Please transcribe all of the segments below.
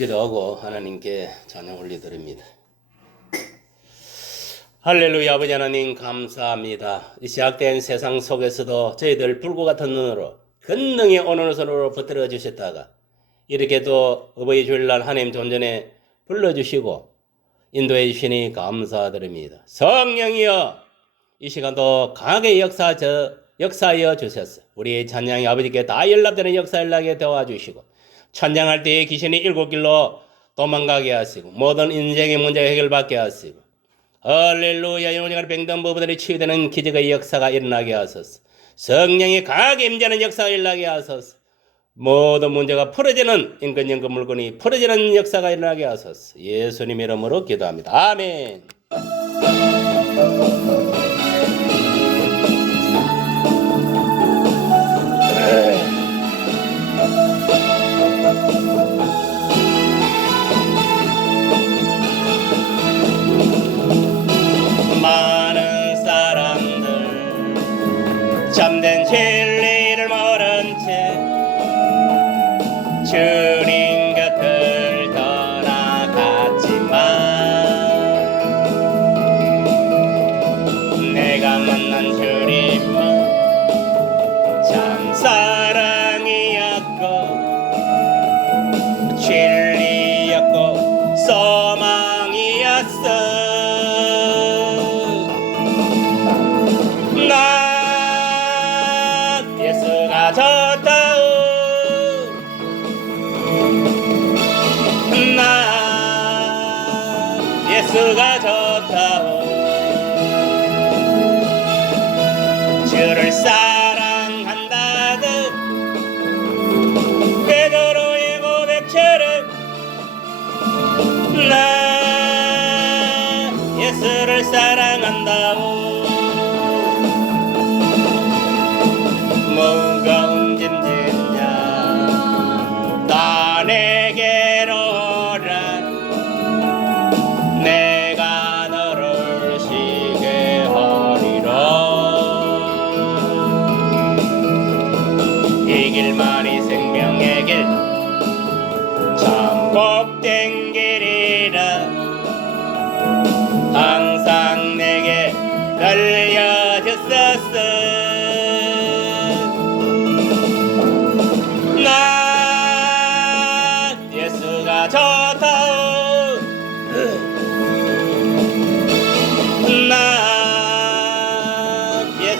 기도하고 하나님께 찬양 올려드립니다. 할렐루야 아버지 하나님 감사합니다. 이 시작된 세상 속에서도 저희들 불과 같은 눈으로 권능의 오늘선으로 붙들어 주셨다가 이렇게도 어버이 주일날 하나님 존전에 불러주시고 인도해 주시니 감사드립니다. 성령이여 이 시간도 강하게 역사 저 역사하여 주셨어. 우리 찬양이 아버지께 다 연락되는 역사 연락에 도와주시고 찬양할 때에 귀신이 일곱 길로 도망가게 하시고 모든 인생의 문제 해결받게 하시고 할렐루야 영원히 병든 부부들이 치유되는 기적의 역사가 일어나게 하소서. 성령이 강하게 임재하는 역사가 일어나게 하소서. 모든 문제가 풀어지는 인근 연금 물건이 풀어지는 역사가 일어나게 하소서. 예수님 이름으로 기도합니다. 아멘. 사람 예수가 좋다오 주를 사랑한다듯 베드로의 고백처럼 나 예수를 사랑한다고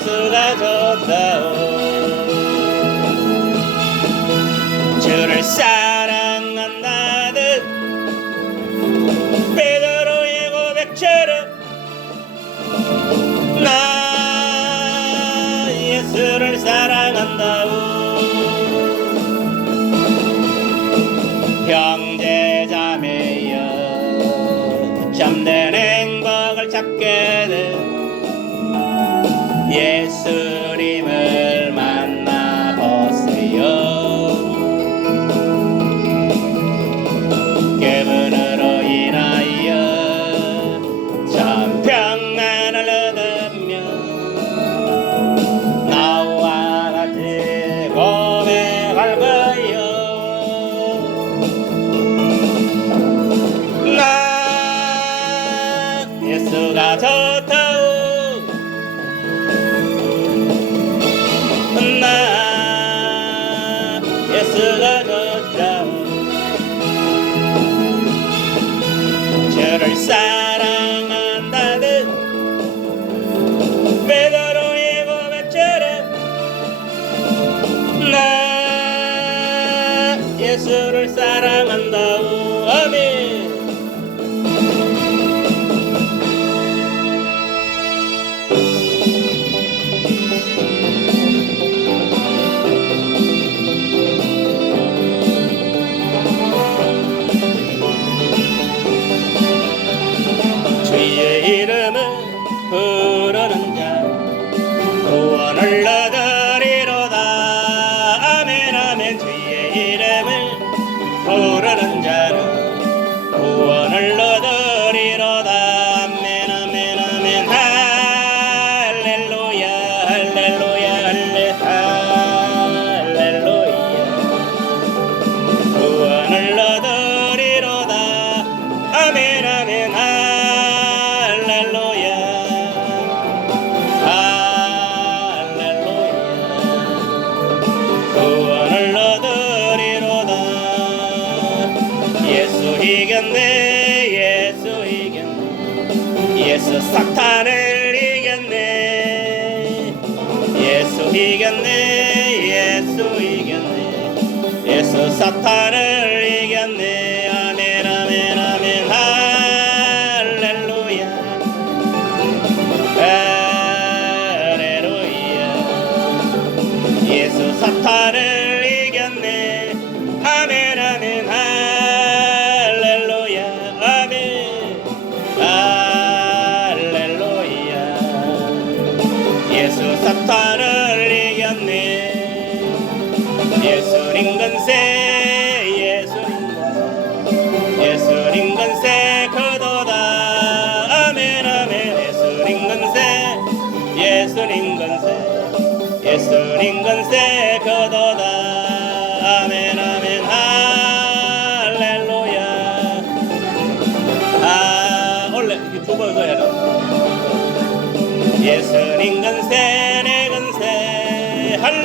나 예수가 좋 예수 예수를 사랑한다 예수 이겼네 예수 이겼네. 예수 사탄을 이겼네. 예수 이겼네 예수 이겼네. 예수 사탄을 이겼네. 사탄을 사탄을 이겼네 예수님 건세 예수님 건세 예수님 건세 그도다 아멘 아멘 예수님 건세 예수님 건세 예수님 건세 그도다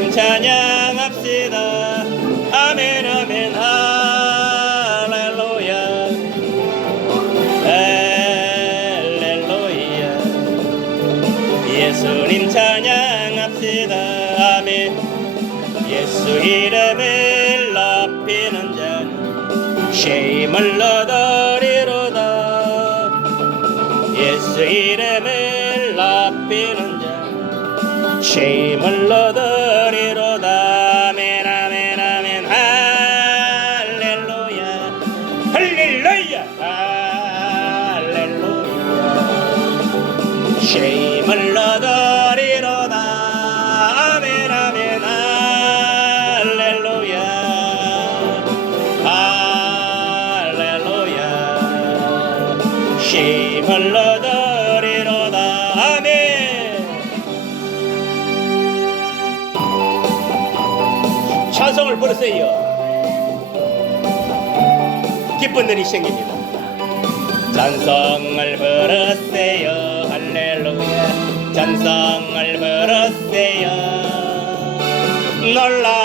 예수님 찬양합시다. 아멘 아멘. 할렐루야. 할렐루야. 예수님 찬양합시다. 아멘. 예수 이름을 높이는 자는 쉼을 얻으리로다. 예수 이름을 높이는 자는 쉼을 얻으 쉼을 얻으리로다 아멘 아멘. 할렐루야. 할렐루야. 쉼을 얻으리로다 아멘. 찬송을 부르세요. 기쁜 일이 생깁니다. 찬송을 부르세요 할렐루야 찬송을 부르세요. 놀라